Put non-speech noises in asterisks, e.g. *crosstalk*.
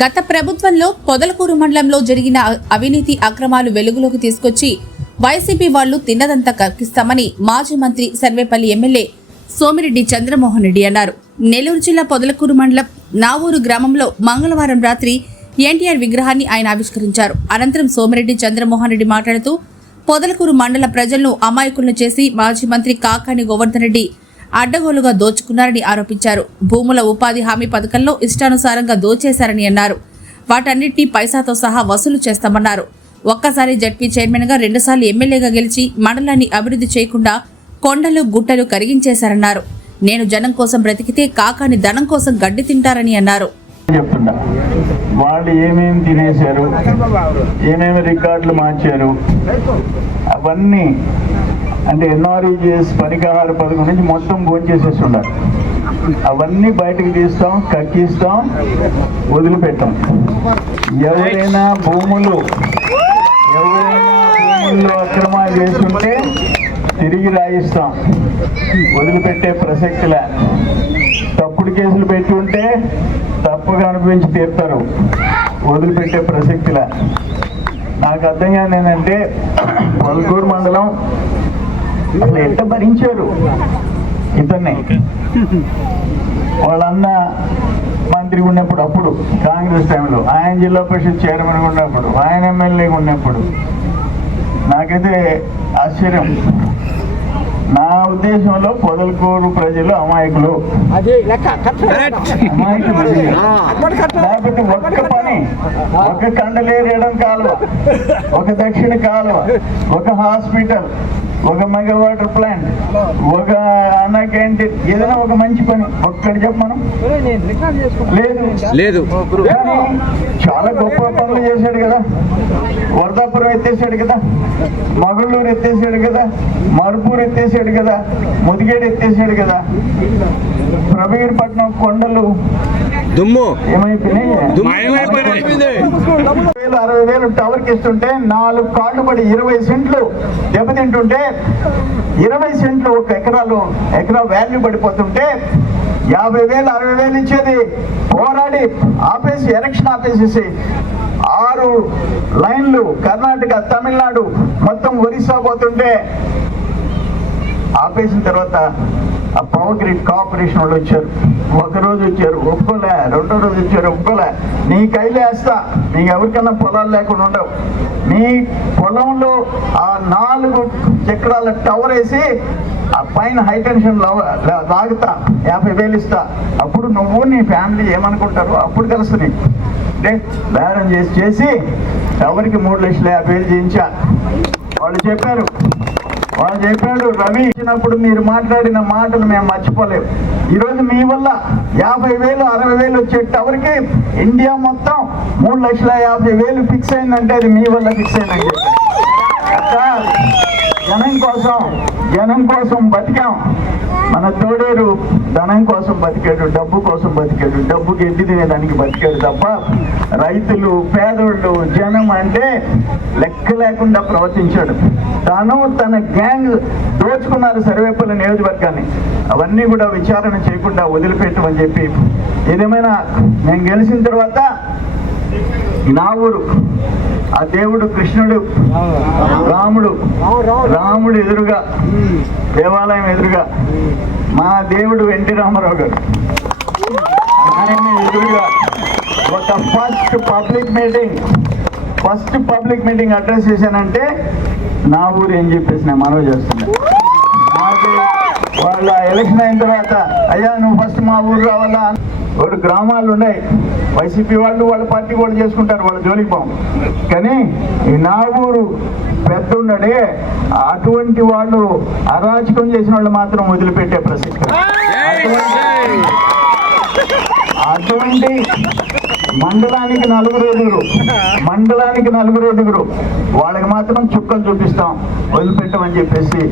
గత ప్రభుత్వంలో పొదలకూరు మండలంలో జరిగిన అవినీతి అక్రమాలు వెలుగులోకి తీసుకొచ్చి వైసీపీ వాళ్ళు తిన్నదంతా కక్కిస్తామని మాజీ మంత్రి సర్వేపల్లి ఎమ్మెల్యే సోమిరెడ్డి చంద్రమోహన్ రెడ్డి అన్నారు. నెల్లూరు జిల్లా పొదలకూరు మండలం నావూరు గ్రామంలో మంగళవారం రాత్రి ఎన్టీఆర్ విగ్రహాన్ని ఆయన ఆవిష్కరించారు. అనంతరం సోమిరెడ్డి చంద్రమోహన్ రెడ్డి మాట్లాడుతూ పొదలకూరు మండల ప్రజలను అమాయకులను చేసి మాజీ మంత్రి కాకాని గోవర్ధన్ రెడ్డి అడ్డగోలుగా దోచుకున్నారని ఆరోపించారు. భూముల ఉపాధి హామీ పథకంలో ఇష్టానుసారంగా దోచేశారని అన్నారు. వాటన్నింటినీ పైసాతో సహా వసూలు చేస్తామన్నారు. ఒక్కసారి జడ్పీ చైర్మన్గా రెండుసార్లు ఎమ్మెల్యేగా గెలిచి మండలాన్ని అభివృద్ధి చేయకుండా కొండలు గుట్టలు కరిగించేశారన్నారు. నేను జనం కోసం బ్రతికితే కాకాని ధనం కోసం గడ్డి తింటారని అన్నారు. వాళ్ళు ఏమేమి తినేశారు? ఏమేమి రికార్డులు మార్చారు? అవన్నీ అంటే ఎన్ఆర్ఈజిఎస్ పరికరాల పథకం నుంచి మొత్తం భోంచేసేసి ఉండాలి. అవన్నీ బయటకు తీస్తాం కక్కిస్తాం వదిలిపెట్టాం. ఎవరైనా భూములు ఎవరైనా భూముల్లో అక్రమాలు చేస్తుంటే తిరిగి రాయిస్తాం. వదిలిపెట్టే ప్రసక్తిలే తప్పుడు కేసులు పెట్టి ఉంటే తప్పుగా అనిపించి తీర్తారు. వదిలిపెట్టే ప్రసక్తిలా నాకు అర్థం కాదు ఏంటంటే పల్కూరు మండలం అసలు ఎంత భరించారు? ఇతన్ని వాళ్ళన్న మంత్రి ఉన్నప్పుడు అప్పుడు కాంగ్రెస్ టైంలో ఆయన జిల్లా పరిషత్ చైర్మన్ ఉన్నప్పుడు ఆయన ఎమ్మెల్యేగా ఉన్నప్పుడు నాకైతే ఆశ్చర్యం. ఉద్దేశంలో పొదలకూరు ప్రజలు అమాయకులు. లేకపోతే *laughs* ఒక్క పని ఒక కండలేరేయడం కాలువ ఒక దక్షిణ కాలువ ఒక హాస్పిటల్ ఒక మెగా వాటర్ ప్లాంట్ ఒక అన్న క్యాంటీన్ ఏదైనా ఒక మంచి పని. ఒక్కటి చెప్ప మనం. లేదు. లేదు. చాలా గొప్ప పనులు చేశాడు కదా. వరదాపురం ఎత్తేసాడు కదా. మగళ్ళూరు ఎత్తేసాడు కదా. మరుపూరు ఎత్తేసాడు కదా. ముదిగేడు ఎత్తేసాడు కదా. ప్రభీర్పట్నం కొండలు దుమ్ము? వేలు అరవై వేలు టవర్కి ఇస్తుంటే నాలుగు కాళ్ళు పడి ఇరవై సెంట్లు దెబ్బతింటుంటే ఇరవై సెంట్లు ఒక ఎకరాలు ఎకరా వాల్యూ పడిపోతుంటే యాభై వేలు అరవై వేలు ఇచ్చేది. పోరాడి ఆపేసి ఎలక్షన్ ఆపేసేసి ఆరు లైన్లు కర్ణాటక తమిళనాడు మొత్తం ఒరిస్సా పోతుంటే ఆపేసిన తర్వాత ఆ పవర్ గ్రిడ్ కార్పొరేషన్ వాళ్ళు వచ్చారు. ఒక రోజు వచ్చారు ఒప్పుకోలే రెండో రోజు వచ్చారు ఒప్పుకోలే. నీ కైలు వేస్తా నీకు ఎవరికన్నా పొలాలు లేకుండా ఉండవు. నీ పొలంలో ఆ నాలుగు చక్రాల టవర్ వేసి ఆ పైన హై టెన్షన్ లాగుతా యాభై వేలు ఇస్తా. అప్పుడు నువ్వు నీ ఫ్యామిలీ ఏమనుకుంటారు అప్పుడు కలుస్తుంది అంటే బేరం చేసి చేసి ఎవరికి మూడు లక్షల యాభై వేలు చేయించా? వాళ్ళు చెప్పారు. వాళ్ళు చెప్పాడు రవి ఇచ్చినప్పుడు మీరు మాట్లాడిన మాటలు మేము మర్చిపోలేము ఈరోజు మీ వల్ల యాభై వేలు అరవై వేలు వచ్చే టవర్కి ఇండియా మొత్తం మూడు లక్షల యాభై వేలు ఫిక్స్ అయిందంటే అది మీ వల్ల ఫిక్స్ అయిందండి జనం కోసం జనం కోసం బతికాం. మన తోడేరు ధనం కోసం బతికాడు డబ్బు కోసం బతికాడు డబ్బు గెడ్డి తినేదానికి బతికాడు తప్ప రైతులు పేదోళ్ళు జనం అంటే లెక్క లేకుండా ప్రవర్తించాడు. తను తన గ్యాంగ్ దోచుకున్నారు సర్వేపల్లి నియోజకవర్గాన్ని. అవన్నీ కూడా విచారణ చేయకుండా వదిలిపెట్టమని చెప్పి ఏదేమైనా నేను గెలిచిన తర్వాత నా ఊరు ఆ దేవుడు కృష్ణుడు రాముడు రాముడు ఎదురుగా దేవాలయం ఎదురుగా మా దేవుడు ఎన్టీ రామారావు గారు ఆయన ఎదురుగా ఒక first public meeting first public meeting address చేశానంటే నా ఊరు ఏం చెప్పేసి నేను మనవి చేస్తున్నా. నాకు వాళ్ళ ఎలక్షన్ అయిన తర్వాత అయ్యా నువ్వు ఫస్ట్ మా ఊరు రావాలా? వాళ్ళు గ్రామాలు ఉన్నాయి. వైసీపీ వాళ్ళు వాళ్ళ పార్టీ కూడా చేసుకుంటారు వాళ్ళ జోలికి పోం. కానీ ఈ నా ఊరు పెద్ద ఉన్నాడే అటువంటి వాళ్ళు అరాచకం చేసిన వాళ్ళు మాత్రం వదిలిపెట్టే ప్రసక్తి అటువంటి మండలానికి నలుగురు ఎదుగురు మండలానికి నలుగురు ఎదుగురు వాళ్ళకి మాత్రం చుక్కలు చూపిస్తాం. వదిలిపెట్టమని చెప్పేసి.